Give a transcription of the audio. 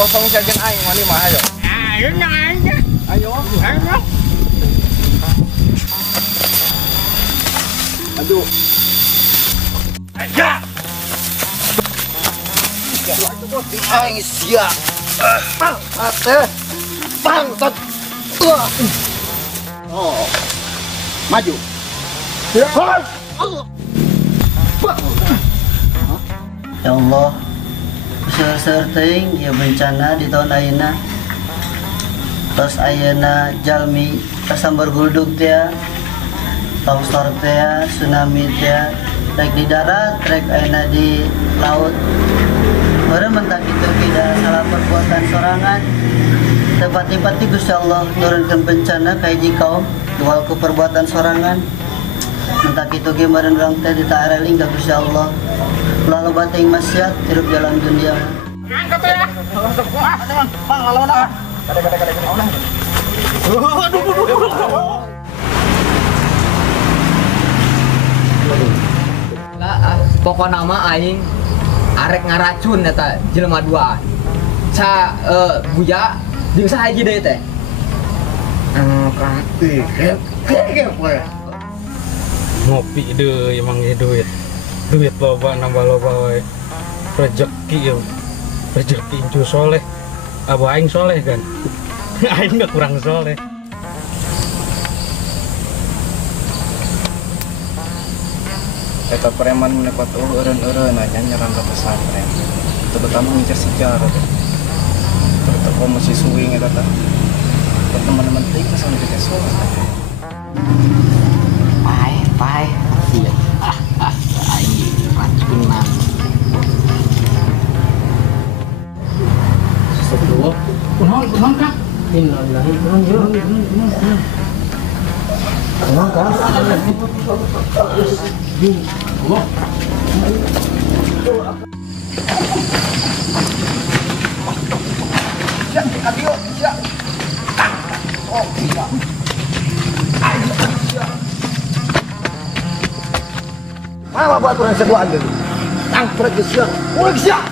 kosong jajan aing mani mah ayo. Ayo nang aja. Ayo. Ayo. Aduh. Aja. Aing sia. Ate. Bangsat. Oh. Maju. Ya. Ya Allah, besar teuing ya bencana di tahun ayeuna. Tos ayeuna jalmi kasambar guldug teh, longsor teh, tsunami teh, rek di darat, rek ayeuna di laut. Meureun mentak kitu tidak salah perbuatan sorangan. Tepati-pati Gusti Allah nurunkeun bencana ka hiji kaum dual ku perbuatan sorangan. Mentak kitu ge meureun urang teh ditaereling ka Gusti Allah. Lalu bating maksiat hidup jalan dunia. Angkat ya. Bang, lawan ah. Pokok nama aing arek ngaracun eta jelema dua. Ca buya jeung sahaji deui teh. Kati. Ngopi deh emang duit loba nambah loba we rezeki ya rezeki incu soleh abah aing soleh kan aing gak kurang soleh. Eta preman menekot eureun-eureun aja nyerang ke pesantren. Terutama ngincer sejarah. Terutama masih suwing eta teh. Teman-teman teh sampai kita soleh. Pai. Iya. Aing racun mah. Astagfirullah. Kunaon Kang? Innalillahi wa inna ilaihi raji'un. Kunaon Kang? Allah. Siap, adio, siap. Oh, siap. Ayo, siap. Mana baturan sebuah dulu? Tang pergi siap. Udah siap.